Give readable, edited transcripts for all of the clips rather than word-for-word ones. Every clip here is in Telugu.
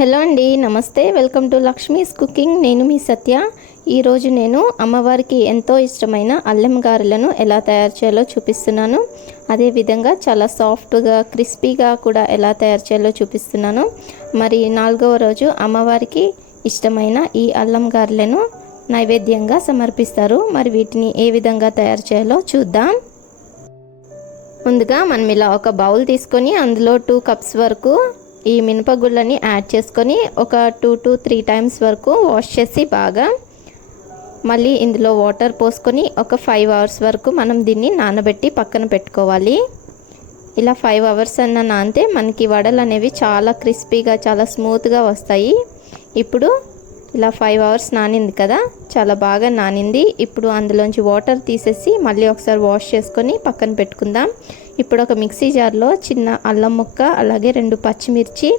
హలో అండి, నమస్తే. Welcome to Lakshmi's cooking. నేను మీ సత్య. ఈరోజు నేను అమ్మవారికి ఎంతో ఇష్టమైన అల్లం గారెలను ఎలా తయారు చేయాలో చూపిస్తున్నాను. అదేవిధంగా చాలా సాఫ్ట్గా క్రిస్పీగా కూడా ఎలా తయారు చేయాలో చూపిస్తున్నాను. మరి 4వ రోజు అమ్మవారికి ఇష్టమైన ఈ అల్లం గారెలను నైవేద్యంగా సమర్పిస్తారు. మరి వీటిని ఏ విధంగా తయారు చేయాలో చూద్దాం. ముందుగా మనం ఇలా ఒక బౌల్ తీసుకొని అందులో 2 కప్స్ వరకు ఈ మినపగుళ్ళని యాడ్ చేసుకొని ఒక 2 to 3 టైమ్స్ వరకు వాష్ చేసి బాగా మళ్ళీ ఇందులో వాటర్ పోసుకొని ఒక 5 అవర్స్ వరకు మనం దీన్ని నానబెట్టి పక్కన పెట్టుకోవాలి. ఇలా 5 అవర్స్ అన్న నానితే మనకి వడలు అనేవి చాలా క్రిస్పీగా చాలా స్మూత్గా వస్తాయి. ఇప్పుడు ఇలా 5 అవర్స్ నానింది కదా, చాలా బాగా నానింది. ఇప్పుడు అందులోంచి వాటర్ తీసేసి మళ్ళీ ఒకసారి వాష్ చేసుకొని పక్కన పెట్టుకుందాం. ఇప్పుడు ఒక మిక్సీ జార్లో చిన్న అల్లం ముక్క, అలాగే 2 పచ్చిమిర్చి,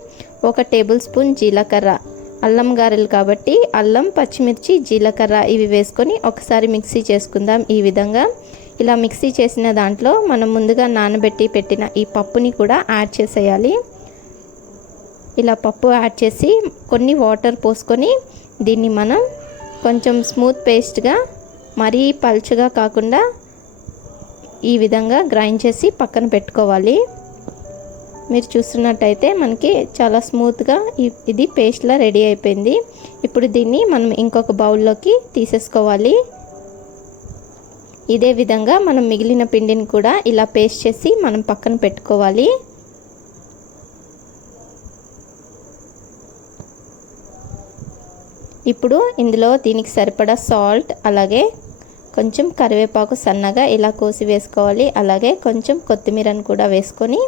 1 టేబుల్ స్పూన్ జీలకర్ర, అల్లం గారెలు కాబట్టి అల్లం, పచ్చిమిర్చి, జీలకర్ర ఇవి వేసుకొని ఒకసారి మిక్సీ చేసుకుందాం. ఈ విధంగా ఇలా మిక్సీ చేసిన దాంట్లో మనం ముందుగా నానబెట్టి పెట్టిన ఈ పప్పుని కూడా యాడ్ చేసేయాలి. ఇలా పప్పు యాడ్ చేసి కొన్ని వాటర్ పోసుకొని దీన్ని మనం కొంచెం స్మూత్ పేస్ట్గా, మరీ పల్చగా కాకుండా ఈ విధంగా గ్రైండ్ చేసి పక్కన పెట్టుకోవాలి. మీరు చూస్తున్నట్టయితే మనకి చాలా స్మూత్గా ఇది పేస్ట్లా రెడీ అయిపోయింది. ఇప్పుడు దీన్ని మనం ఇంకొక బౌల్లోకి తీసేసుకోవాలి. ఇదే విధంగా మనం మిగిలిన పిండిని కూడా ఇలా పేస్ట్ చేసి మనం పక్కన పెట్టుకోవాలి. ఇప్పుడు ఇందులో దీనికి సరిపడా సాల్ట్, అలాగే కొంచెం కరివేపాకు సన్నగా ఇలా కోసి వేసుకోవాలి. అలాగే కొంచెం కొత్తిమీరను కూడా వేసుకొని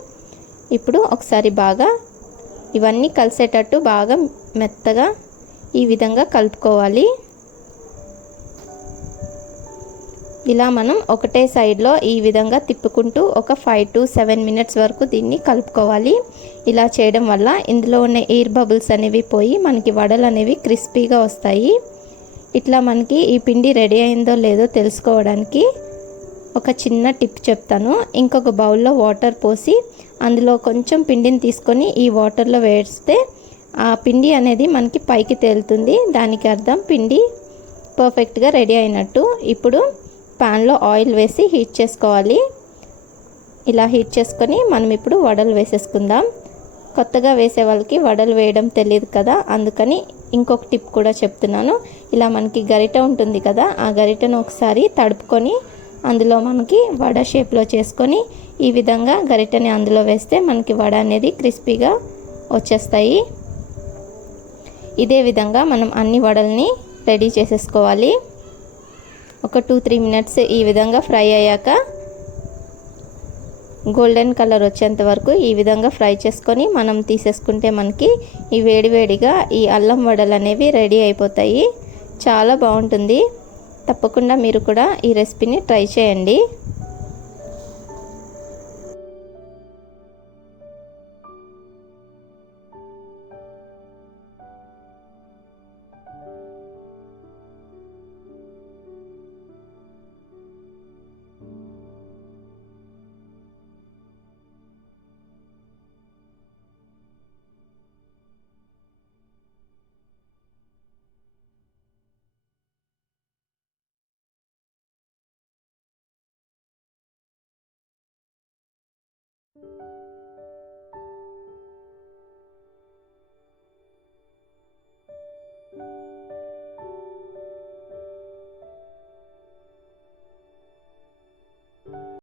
ఇప్పుడు ఒకసారి బాగా ఇవన్నీ కలిసేటట్టు బాగా మెత్తగా ఈ విధంగా కలుపుకోవాలి. ఇలా మనం ఒకటే సైడ్లో ఈ విధంగా తిప్పుకుంటూ ఒక 5 to 7 మినిట్స్ వరకు దీన్ని కలుపుకోవాలి. ఇలా చేయడం వల్ల ఇందులో ఉన్న ఎయిర్ బబుల్స్ అనేవి పోయి మనకి వడలు అనేవి క్రిస్పీగా వస్తాయి. ఇట్లా మనకి ఈ పిండి రెడీ అయిందో లేదో తెలుసుకోవడానికి ఒక చిన్న టిప్ చెప్తాను. ఇంకొక బౌల్లో వాటర్ పోసి అందులో కొంచెం పిండిని తీసుకొని ఈ వాటర్లో వేస్తే ఆ పిండి అనేది మనకి పైకి తేలుతుంది. దానికి అర్థం పిండి పర్ఫెక్ట్గా రెడీ అయినట్టు. ఇప్పుడు ప్యాన్లో ఆయిల్ వేసి హీట్ చేసుకోవాలి. ఇలా హీట్ చేసుకొని మనం ఇప్పుడు వడలు వేసేసుకుందాం. కొత్తగా వేసే వాళ్ళకి వడలు వేయడం తెలియదు కదా, అందుకని ఇంకొక టిప్ కూడా చెప్తున్నాను. ఇలా మనకి గరిట ఉంటుంది కదా, ఆ గరిటను ఒకసారి తడుపుకొని అందులో మనకి వడ షేప్లో చేసుకొని ఈ విధంగా గరిటని అందులో వేస్తే మనకి వడ అనేది క్రిస్పీగా వచ్చేస్తాయి. ఇదే విధంగా మనం అన్ని వడల్ని రెడీ చేసేసుకోవాలి. ఒక 2-3 మినిట్స్ ఈ విధంగా ఫ్రై అయ్యాక గోల్డెన్ కలర్ వచ్చేంత వరకు ఈ విధంగా ఫ్రై చేసుకొని మనం తీసేసుకుంటే మనకి ఈ వేడివేడిగా ఈ అల్లం వడలు అనేవి రెడీ అయిపోతాయి. చాలా బాగుంటుంది. తప్పకుండా మీరు కూడా ఈ రెసిపీని ట్రై చేయండి.